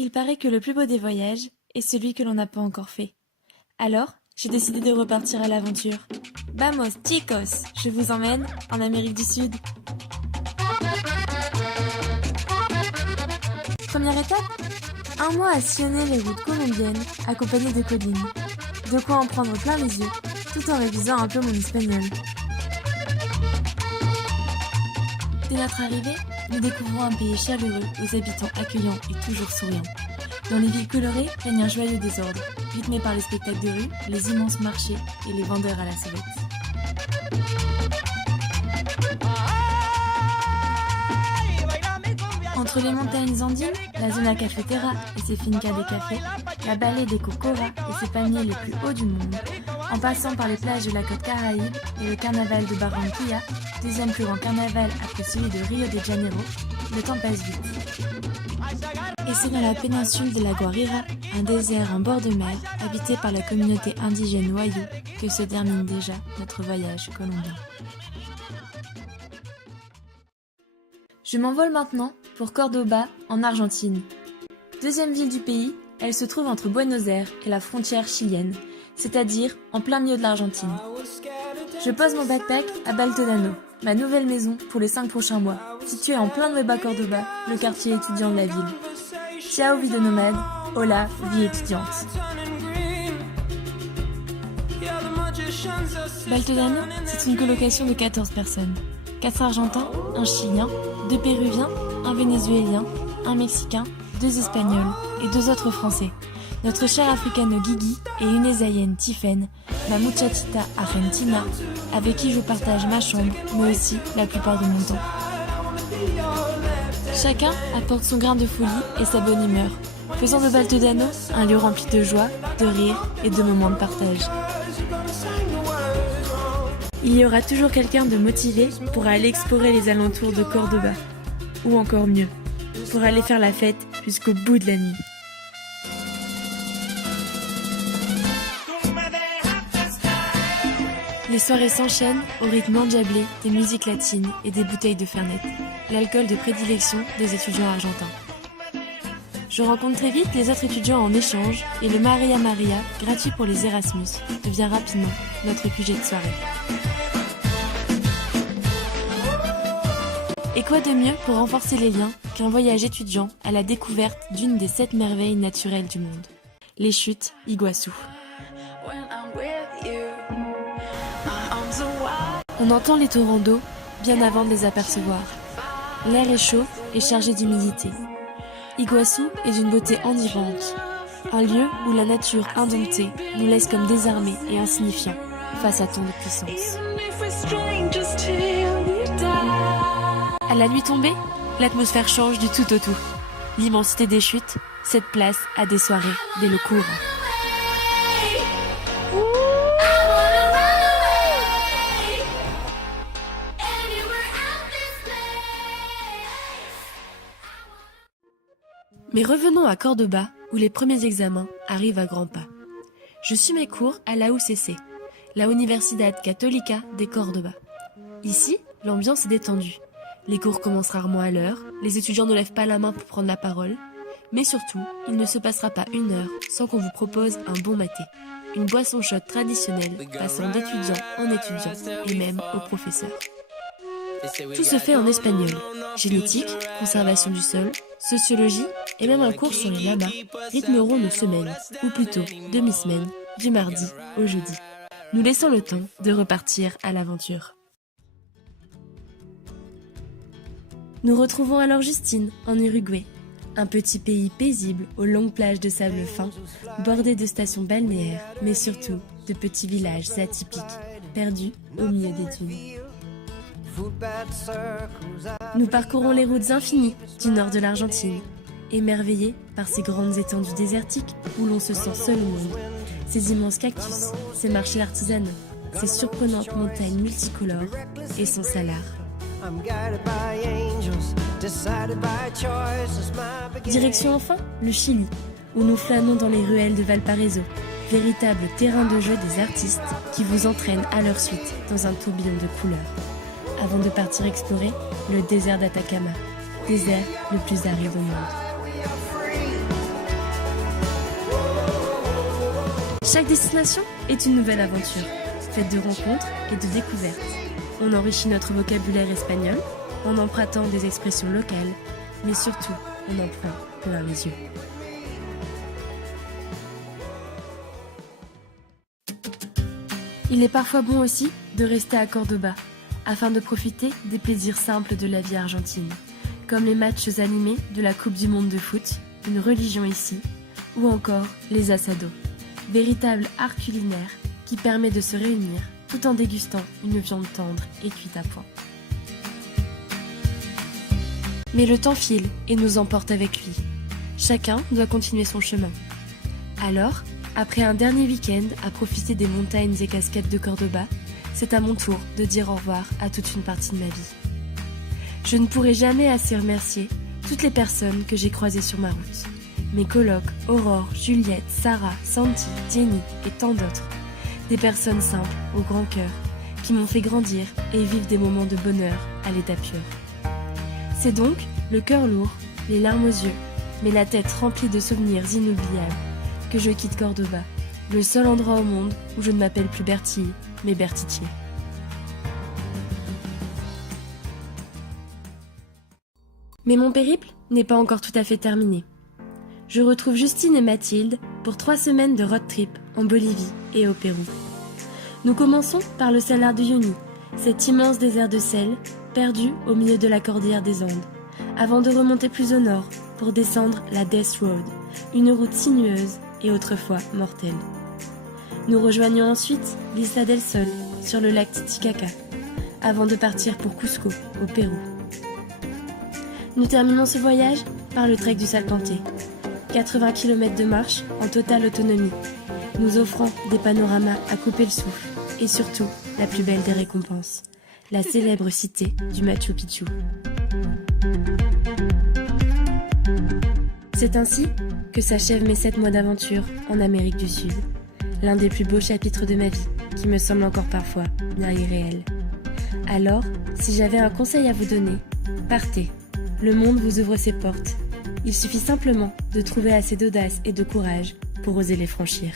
Il paraît que le plus beau des voyages est celui que l'on n'a pas encore fait. Alors, j'ai décidé de repartir à l'aventure. Vamos, chicos, je vous emmène en Amérique du Sud. Première étape, un mois à sillonner les routes colombiennes accompagnées de collines. De quoi en prendre plein les yeux, tout en révisant un peu mon espagnol. Dès notre arrivée, nous découvrons un pays chaleureux aux habitants accueillants et toujours souriants. Dans les villes colorées règne un joyeux désordre, rythmé par les spectacles de rue, les immenses marchés et les vendeurs à la sauvette. Entre les montagnes andines, la zona cafetera et ses fincas de café, la vallée des Cocora et ses palmiers les plus hauts du monde, en passant par les plages de la côte Caraïbe et le carnaval de Barranquilla, deuxième plus grand carnaval après celui de Rio de Janeiro, le temps passe vite. Et c'est dans la péninsule de la Guajira, un désert en bord de mer, habité par la communauté indigène Wayuu, que se termine déjà notre voyage colombien. Je m'envole maintenant pour Cordoba, en Argentine. Deuxième ville du pays, elle se trouve entre Buenos Aires et la frontière chilienne, c'est-à-dire en plein milieu de l'Argentine. Je pose mon backpack à Baltodano, ma nouvelle maison pour les 5 prochains mois, située en plein Nueva Cordoba, le quartier étudiant de la ville. Ciao vie de nomade, hola vie étudiante. Baltodano, c'est une colocation de 14 personnes. 4 Argentins, un Chilien, 2 Péruviens, un Vénézuélien, un Mexicain, 2 Espagnols et 2 autres Français. Notre cher africano Guigui et une Esaïenne Tiffaine, ma muchachita argentina, avec qui je partage ma chambre, mais aussi la plupart de mon temps. Chacun apporte son grain de folie et sa bonne humeur, faisant de Baltodano un lieu rempli de joie, de rire et de moments de partage. Il y aura toujours quelqu'un de motivé pour aller explorer les alentours de Cordoba, ou encore mieux, pour aller faire la fête jusqu'au bout de la nuit. Les soirées s'enchaînent au rythme endiablé des musiques latines et des bouteilles de Fernet, l'alcool de prédilection des étudiants argentins. Je rencontre très vite les autres étudiants en échange et le Maria Maria, gratuit pour les Erasmus, devient rapidement notre QG de soirée. Et quoi de mieux pour renforcer les liens qu'un voyage étudiant à la découverte d'une des 7 merveilles naturelles du monde, les chutes Iguaçu. On entend les torrents d'eau bien avant de les apercevoir. L'air est chaud et chargé d'humidité. Iguaçu est d'une beauté enivrante, un lieu où la nature indomptée nous laisse comme désarmés et insignifiants face à tant de puissance. À la nuit tombée, l'atmosphère change du tout au tout. L'immensité des chutes cède place à des soirées des locura. Mais revenons à Cordoba, où les premiers examens arrivent à grands pas. Je suis mes cours à la UCC, la Universidad Católica de Cordoba. Ici, l'ambiance est détendue. Les cours commencent rarement à l'heure, les étudiants ne lèvent pas la main pour prendre la parole, mais surtout, il ne se passera pas une heure sans qu'on vous propose un bon maté, une boisson chaude traditionnelle passant d'étudiant en étudiant et même aux professeurs. Tout se fait en espagnol, génétique, conservation du sol, sociologie et même un cours sur les lamas rythmeront nos semaines, ou plutôt demi-semaines, du mardi au jeudi. Nous laissons le temps de repartir à l'aventure. Nous retrouvons alors Justine, en Uruguay, un petit pays paisible aux longues plages de sable fin, bordé de stations balnéaires, mais surtout de petits villages atypiques, perdus au milieu des dunes. Nous parcourons les routes infinies du nord de l'Argentine, émerveillés par ces grandes étendues désertiques où l'on se sent seul au monde, ces immenses cactus, ces marchés artisanaux, ces surprenantes montagnes multicolores et son salar. Direction enfin le Chili, où nous flânons dans les ruelles de Valparaiso, véritable terrain de jeu des artistes qui vous entraînent à leur suite dans un tourbillon de couleurs. Avant de partir explorer le désert d'Atacama, désert le plus aride au monde. Chaque destination est une nouvelle aventure, faite de rencontres et de découvertes. On enrichit notre vocabulaire espagnol en empruntant des expressions locales, mais surtout, on en prend plein les yeux. Il est parfois bon aussi de rester à Cordoba, afin de profiter des plaisirs simples de la vie argentine, comme les matchs animés de la Coupe du Monde de foot, une religion ici, ou encore les asados, véritable art culinaire qui permet de se réunir tout en dégustant une viande tendre et cuite à point. Mais le temps file et nous emporte avec lui. Chacun doit continuer son chemin. Alors, après un dernier week-end à profiter des montagnes et cascades de Cordoba, c'est à mon tour de dire au revoir à toute une partie de ma vie. Je ne pourrai jamais assez remercier toutes les personnes que j'ai croisées sur ma route. Mes colocs, Aurore, Juliette, Sarah, Santi, Jenny et tant d'autres. Des personnes simples, au grand cœur, qui m'ont fait grandir et vivre des moments de bonheur à l'état pur. C'est donc le cœur lourd, les larmes aux yeux, mais la tête remplie de souvenirs inoubliables, que je quitte Cordoba, le seul endroit au monde où je ne m'appelle plus Bertille, mais Bertitier. Mais mon périple n'est pas encore tout à fait terminé. Je retrouve Justine et Mathilde pour 3 semaines de road trip en Bolivie et au Pérou. Nous commençons par le Salar de Uyuni, cet immense désert de sel perdu au milieu de la cordillère des Andes, avant de remonter plus au nord pour descendre la Death Road, une route sinueuse et autrefois mortelle. Nous rejoignons ensuite l'Isla del Sol sur le lac Titicaca, avant de partir pour Cusco, au Pérou. Nous terminons ce voyage par le trek du Salcantay. 80 km de marche en totale autonomie, nous offrant des panoramas à couper le souffle et surtout la plus belle des récompenses, la célèbre cité du Machu Picchu. C'est ainsi que s'achèvent mes 7 mois d'aventure en Amérique du Sud, l'un des plus beaux chapitres de ma vie qui me semble encore parfois bien irréel. Alors, si j'avais un conseil à vous donner, partez, le monde vous ouvre ses portes. Il suffit simplement de trouver assez d'audace et de courage pour oser les franchir.